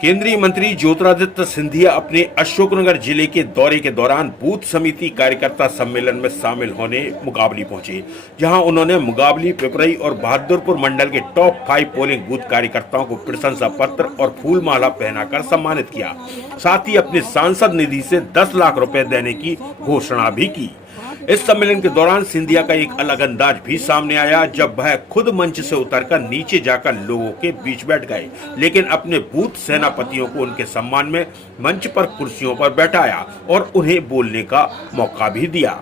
केंद्रीय मंत्री ज्योतिरादित्य सिंधिया अपने अशोकनगर जिले के दौरे के दौरान बूथ समिति कार्यकर्ता सम्मेलन में शामिल होने मुगावली पहुंचे, जहां उन्होंने मुगावली, पिपरई और बहादुरपुर मंडल के टॉप 5 पोलिंग बूथ कार्यकर्ताओं को प्रशंसा पत्र और फूलमाला पहनाकर सम्मानित किया। साथ ही अपने सांसद निधि से 10 लाख रुपए देने की घोषणा भी की। इस सम्मेलन के दौरान सिंधिया का एक अलग अंदाज भी सामने आया, जब वह खुद मंच से उतरकर नीचे जाकर लोगों के बीच बैठ गए, लेकिन अपने बूथ सेनापतियों को उनके सम्मान में मंच पर कुर्सियों पर बैठाया और उन्हें बोलने का मौका भी दिया।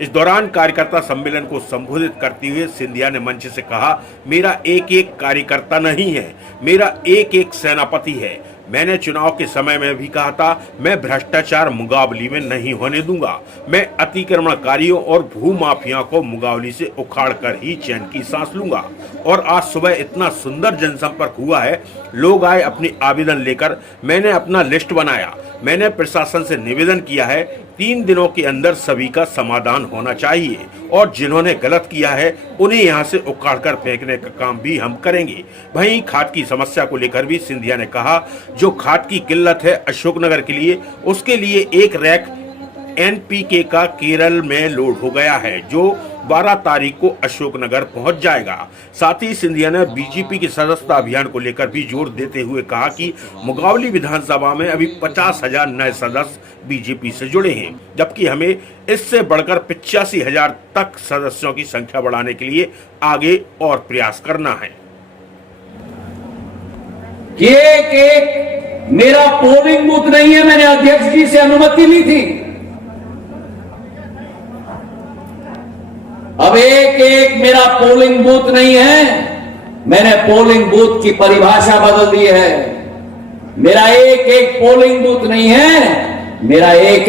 इस दौरान कार्यकर्ता सम्मेलन को संबोधित करते हुए सिंधिया ने मंच से कहा, मेरा एक एक कार्यकर्ता नहीं है, मेरा एक एक सेनापति है। मैंने चुनाव के समय में भी कहा था, मैं भ्रष्टाचार मुगावली में नहीं होने दूंगा। मैं अतिक्रमणकारियों और भूमाफिया को मुगावली से उखाड़ कर ही चैन की सांस लूंगा। और आज सुबह इतना सुंदर जनसंपर्क हुआ है, लोग आए अपनी आवेदन लेकर, मैंने अपना लिस्ट बनाया। मैंने प्रशासन से निवेदन किया है, 3 दिनों के अंदर सभी का समाधान होना चाहिए और जिन्होंने गलत किया है उन्हें यहां से उखाड़कर फेंकने का काम भी हम करेंगे। वहीं खाद की समस्या को लेकर भी सिंधिया ने कहा, जो खाद की किल्लत है अशोकनगर के लिए, उसके लिए एक रैक एनपीके का केरल में लोड हो गया है, जो 12 तारीख को अशोकनगर पहुंच जाएगा। साथ ही सिंधिया ने बीजेपी के सदस्यता अभियान को लेकर भी जोर देते हुए कहा कि मुगावली विधानसभा में अभी 50,000 नए सदस्य बीजेपी से जुड़े हैं, जबकि हमें इससे बढ़कर 85,000 तक सदस्यों की संख्या बढ़ाने के लिए आगे और प्रयास करना है। एक मेरा पोलिंग बूथ नहीं है, मैंने अध्यक्ष जी से अनुमति ली थी। अब एक मेरा पोलिंग बूथ नहीं है, मैंने पोलिंग बूथ की परिभाषा बदल दी है। मेरा एक पोलिंग बूथ नहीं है, मेरा एक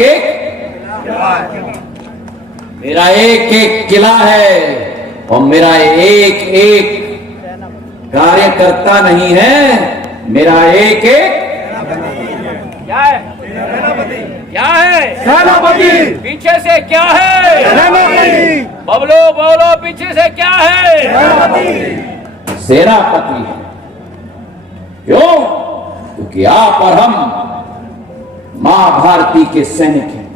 किला है और मेरा एक कार्यकर्ता नहीं है, मेरा एक क्या है? क्या है? सेनापति। पीछे से क्या है? सेनापति। बबलो बोलो, पीछे से क्या है? सेनापति है। क्यों? क्योंकि आप और हम मां भारती के सैनिक हैं।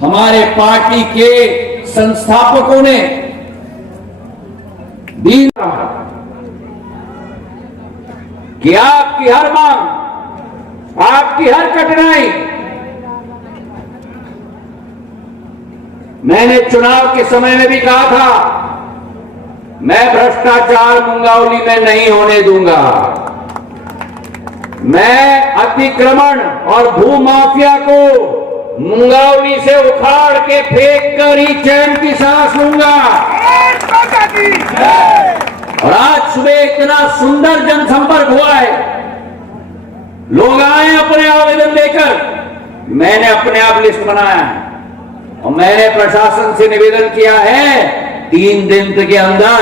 हमारे पार्टी के संस्थापकों ने दी कि आपकी हर मांग, आपकी हर कठिनाई, मैंने चुनाव के समय में भी कहा था, मैं भ्रष्टाचार मुंगावली में नहीं होने दूंगा। मैं अतिक्रमण और भूमाफिया को मुंगावली से उखाड़ के फेंक कर ही चैन की सांस लूंगा। और आज सुबह इतना सुंदर जनसंपर्क हुआ है, लोग आए अपने आवेदन लेकर, मैंने अपने आप लिस्ट बनाया है और मैंने प्रशासन से निवेदन किया है, 3 दिन के अंदर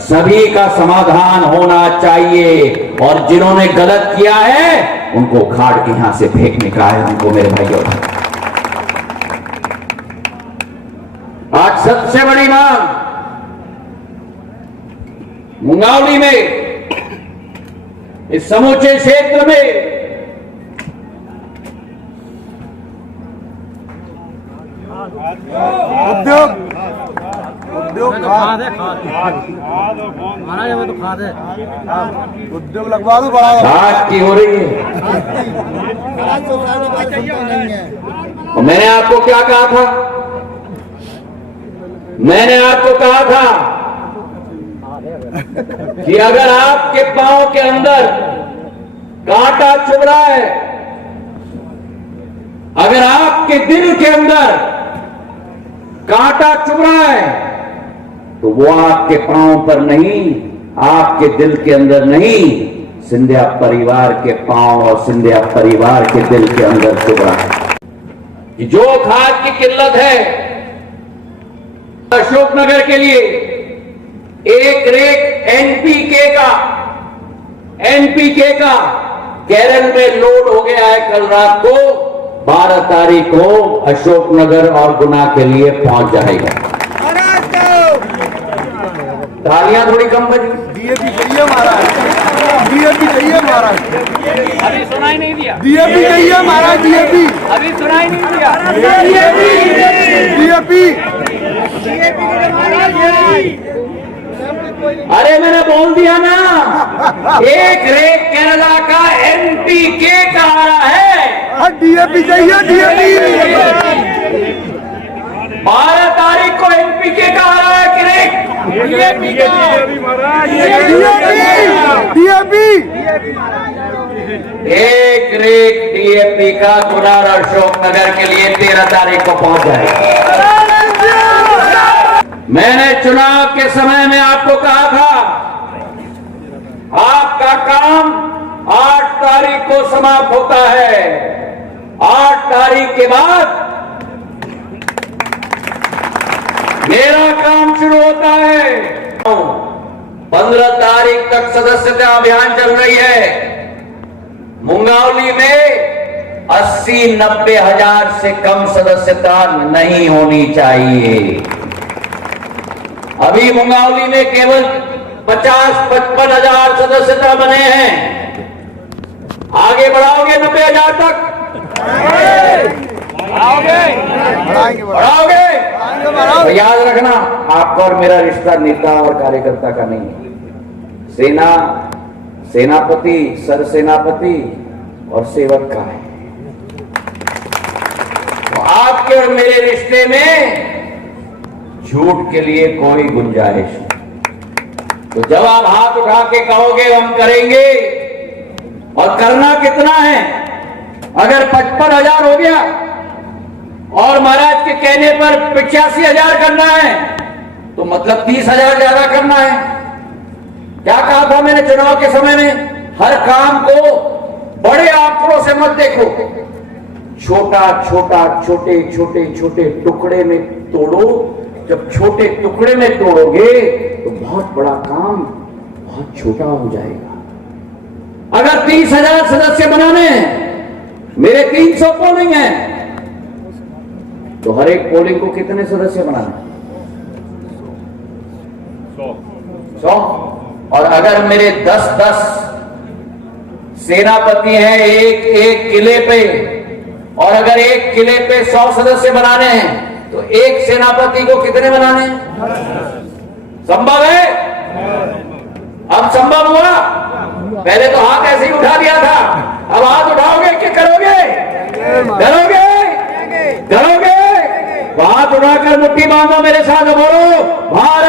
सभी का समाधान होना चाहिए और जिन्होंने गलत किया है उनको उखाड़ के यहां से फेंकने का है हमको, मेरे भाइयों। आज सबसे बड़ी मांग मुंगावली में, इस समूचे क्षेत्र में उद्योग उद्योग लगवा दो, बड़ा खाद की हो रही है। और मैंने आपको क्या कहा था? मैंने आपको कहा था कि अगर आपके पांव के अंदर कांटा चुभ रहा है, अगर आपके दिल के अंदर कांटा चुभ रहा है, तो वो आपके पांव पर नहीं, आपके दिल के अंदर नहीं, सिंधिया परिवार के पांव और सिंधिया परिवार के दिल के अंदर चुभ रहा है। कि जो खाद की किल्लत है अशोकनगर के लिए, एक रेक एनपीके का केरल में लोड हो गया है। कल रात को 12 तारीख को अशोकनगर और गुना के लिए पहुंच जाएगा। तालियां थोड़ी कम बजी। डीएपी बढ़िया मारा है। डीएपी चाहिए महाराज, अभी सुनाई नहीं दिया, डीएपी चाहिए महाराज, डीएपी, अभी सुनाई नहीं दिया। डीएपी। अरे मैंने बोल दिया ना, एक रेट केरला का एनपीके का आ रहा है। डीएपी चाहिए, डीएपी, 12 तारीख को एनपीके का आ रहा है कि नहीं? डीएपी, एक रेट डीएपी का कुरार अशोकनगर के लिए 13 तारीख को पहुंच जाएगा। मैंने चुनाव के समय में आपको कहा था, आपका काम 8 तारीख को समाप्त होता है। 8 तारीख के बाद मेरा काम शुरू होता है। 15 तारीख तक सदस्यता अभियान चल रही है। मुंगावली में 80-90 हजार से कम सदस्यता नहीं होनी चाहिए। अभी मुंगावली में केवल 50-55 हजार सदस्यता बने हैं। आगे बढ़ाओगे 90 हजार तक? बढ़ाओगे? तो याद रखना, आपका और मेरा रिश्ता नेता और कार्यकर्ता का नहीं है, सेनापति, सरसेनापति और सेवक का है। तो आपके और मेरे रिश्ते में झूठ के लिए कोई गुंजाइश नहीं। तो जब आप हाथ उठा के कहोगे हम करेंगे, और करना कितना है? अगर 55 हजार हो गया और महाराज के कहने पर 85 हजार करना है, तो मतलब 30 हजार ज्यादा करना है। क्या कहा था मैंने चुनाव के समय में? हर काम को बड़े आंकड़ों से मत देखो, छोटा छोटा छोटे छोटे छोटे टुकड़े में तोड़ो। जब छोटे टुकड़े में तोड़ोगे तो बहुत बड़ा काम बहुत छोटा हो जाएगा। अगर 30 हजार सदस्य बनाने हैं, मेरे 300 पोलिंग है, तो हर एक पोलिंग को कितने सदस्य बनाने? 100। और अगर मेरे 10-10 सेनापति हैं एक किले पे, और अगर एक किले पे 100 सदस्य बनाने हैं, तो एक सेनापति को कितने बनाने हैं? संभव है? अब संभव हुआ? पहले तो हाथ ऐसे ही उठा दिया था, अब हाथ उठाओगे क्या करोगे? डरोगे? डरोगे? हाथ उठाकर मुट्ठी बांधो, मेरे साथ बोलो भारत